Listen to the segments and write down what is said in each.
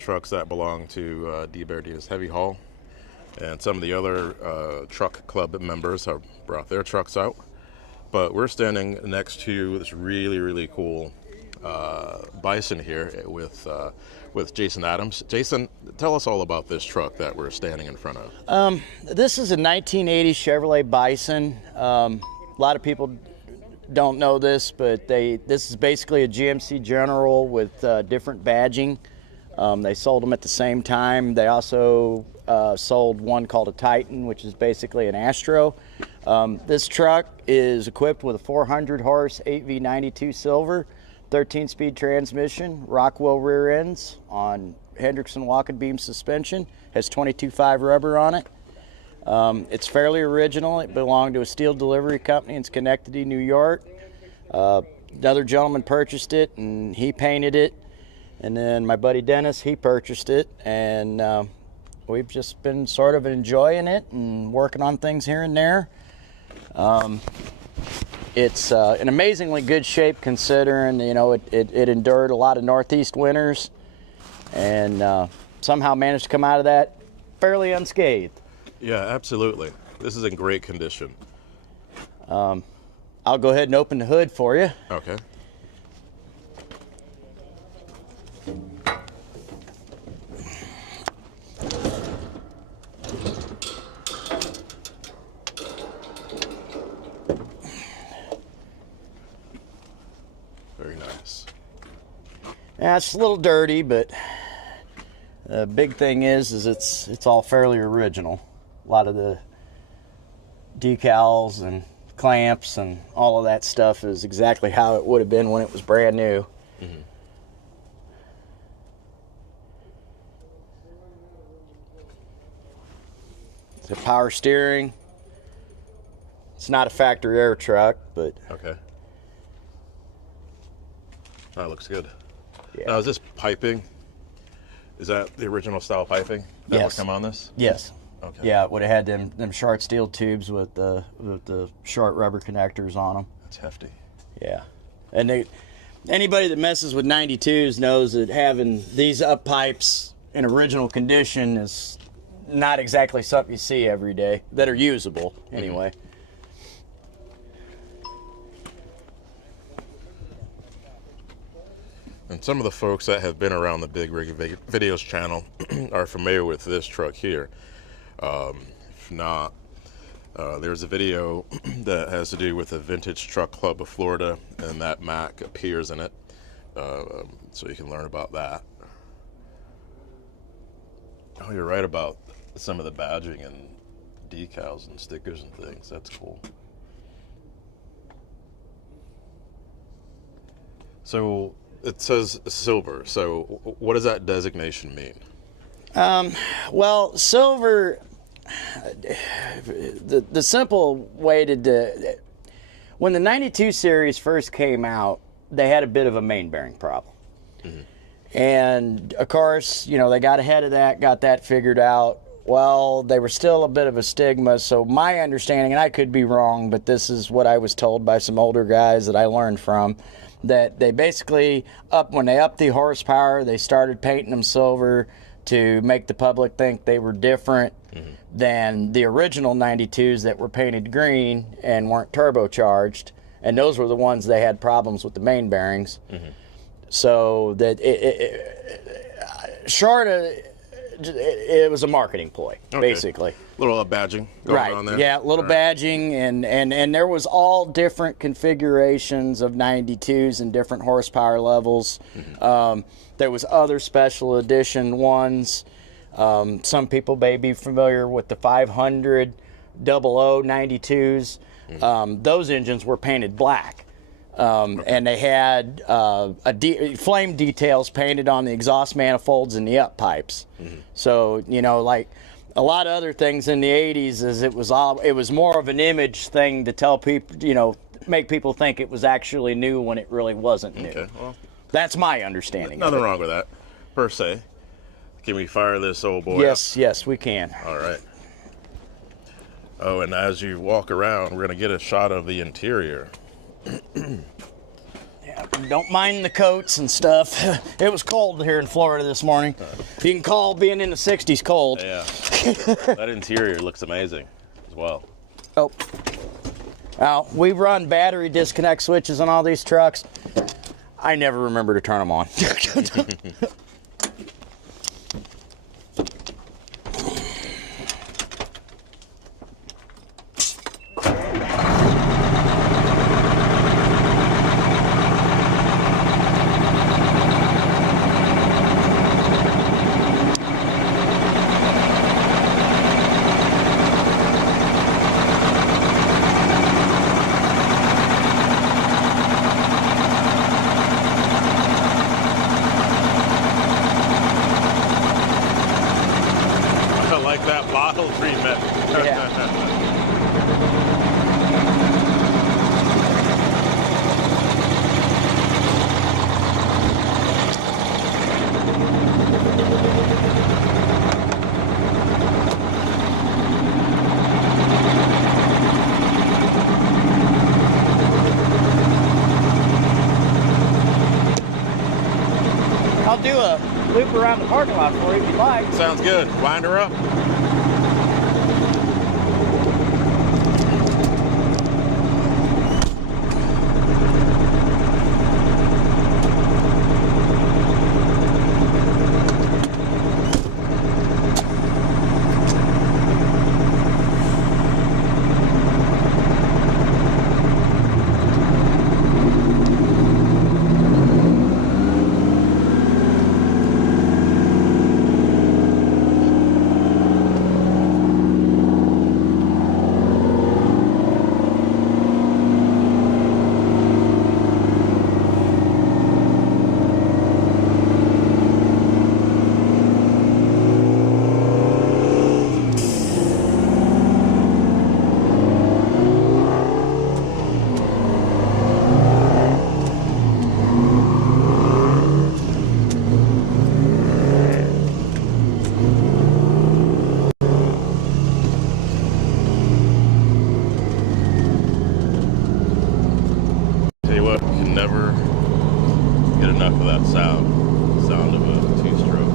trucks that belong to DeBerdia's Heavy Haul, and some of the other truck club members have brought their trucks out. But we're standing next to this really cool Bison here with Jason Adams. Jason, tell us all about this truck that we're standing in front of. This is a 1980 Chevrolet Bison. A lot of people don't know this, but this is basically a GMC General with different badging. They sold them at the same time. They also sold one called a Titan, which is basically an Astro. This truck is equipped with a 400 horse 8V92 silver, 13-speed transmission, Rockwell rear ends on Hendrickson walking beam suspension, has 22.5 rubber on it. It's fairly original. It belonged to a steel delivery company in Schenectady, New York. Another gentleman purchased it and he painted it. And then my buddy Dennis, he purchased it, and we've just been sort of enjoying it and working on things here and there. It's in amazingly good shape considering, you know, it endured a lot of Northeast winters and somehow managed to come out of that fairly unscathed. Yeah, absolutely. This is in great condition. I'll go ahead and open the hood for you. Okay. Very nice. Yeah, it's a little dirty, but the big thing is it's all fairly original. A lot of the decals and clamps and all of that stuff is exactly how it would have been when it was brand new. Mm-hmm. It's a power steering. It's not a factory air truck, but okay. That looks good. Yeah. Now, is this piping? Is that the original style piping that Yes. would come on this? Yes. Okay. Yeah, it would have had them short steel tubes with the short rubber connectors on them. That's hefty. Yeah, and anybody that messes with 92s knows that having these up pipes in original condition is not exactly something you see every day that are usable anyway. Mm-hmm. And some of the folks that have been around the Big Rig Videos channel are familiar with this truck here. If not, there's a video that has to do with the Vintage Truck Club of Florida, and that Mac appears in it, so you can learn about that. Oh, you're right about some of the badging and decals and stickers and things. That's cool. So it says silver. So what does that designation mean? Well, silver, the simple way to when the 92 series first came out, they had a bit of a main bearing problem. Mm-hmm. And of course, you know, they got ahead of that, got that figured out. Well, they were still a bit of a stigma. So my understanding, and I could be wrong, but this is what I was told by some older guys that I learned from, that they basically, when they upped the horsepower, they started painting them silver to make the public think they were different than the original 92s that were painted green and weren't turbocharged. And those were the ones they had problems with the main bearings. So that it was a marketing ploy, basically. A little badging going on there. Yeah, a little badging, and there was all different configurations of 92s and different horsepower levels. There was other special edition ones. Some people may be familiar with the 500 00 92s. Those engines were painted black. And they had flame details painted on the exhaust manifolds and the up pipes. So, you know, like a lot of other things in the 80s, is it was more of an image thing to tell people, you know, make people think it was actually new when it really wasn't new. Okay, well, that's my understanding. Nothing wrong with that, per se. Can we fire this old boy Yes, yes, we can. All right. Oh, and as you walk around, we're going to get a shot of the interior. Yeah, don't mind the coats and stuff. It was cold here in Florida this morning. You can call being in the 60s cold. Yeah. That interior looks amazing as well. Oh. Now, we run battery disconnect switches on all these trucks. I never remember to turn them on. I like that bottle treatment. Yeah. I'll do a loop around the parking lot for you if you'd like. Sounds good. Wind her up. Tell you what, you can never get enough of that sound of a two-stroke.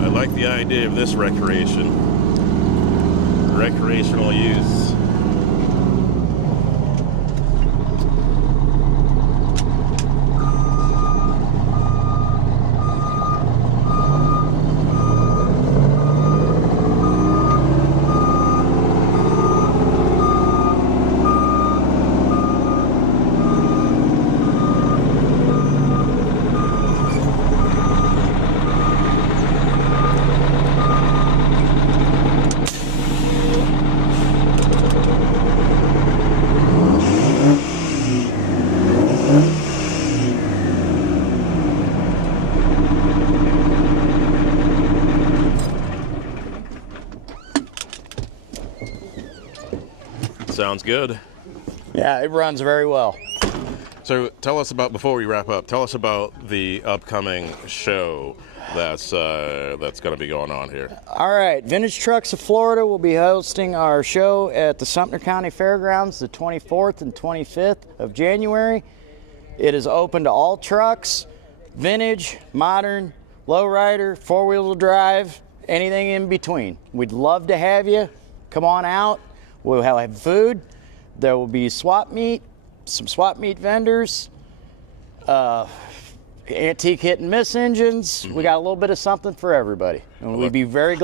I like the idea of this recreational use. Sounds good. Yeah, it runs very well. So tell us about, before we wrap up, tell us about the upcoming show that's going to be going on here. All right, Vintage Trucks of Florida will be hosting our show at the Sumter County Fairgrounds the 24th and 25th of January. It is open to all trucks, vintage, modern, lowrider, four-wheel drive, anything in between. We'd love to have you. Come on out. We'll have food. There will be swap meet, some swap meet vendors. antique hit and miss engines. We got a little bit of something for everybody, and we'd be very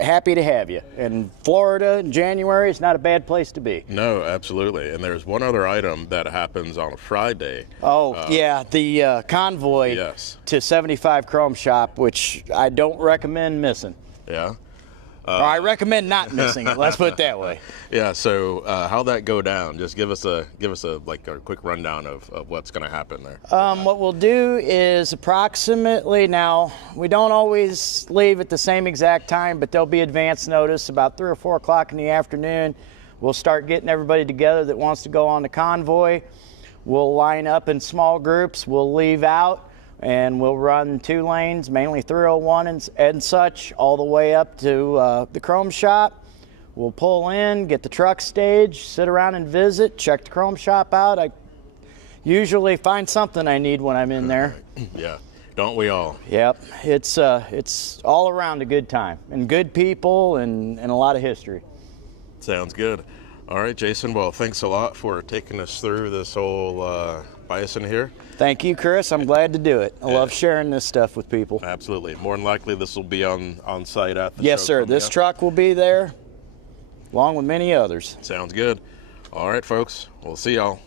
happy to have you. And Florida in January is not a bad place to be. No, absolutely. And there's one other item that happens on a Friday. Oh, yeah, the convoy to 75 Chrome Shop, which I don't recommend missing. Yeah. Or I recommend not missing it. Let's put it that way. Yeah. So how'd that go down? Just give us a quick rundown of what's going to happen there. What we'll do is approximately, now we don't always leave at the same exact time, but there'll be advance notice about 3 or 4 o'clock in the afternoon. We'll start getting everybody together that wants to go on the convoy. We'll line up in small groups. We'll leave out. And we'll run 2 lanes, mainly 301 and such, all the way up to the Chrome Shop. We'll pull in, get the truck staged, sit around and visit, check the Chrome Shop out. I usually find something I need when I'm in there. Yeah, don't we all? Yep, it's all around a good time, and good people, and a lot of history. Sounds good. All right, Jason, well, thanks a lot for taking us through this whole Bison here. Thank you, Chris. I'm glad to do it. I love sharing this stuff with people. Absolutely. More than likely, this will be on site at the show. Yes, sir. This truck will be there, along with many others. Sounds good. All right, folks. We'll see y'all.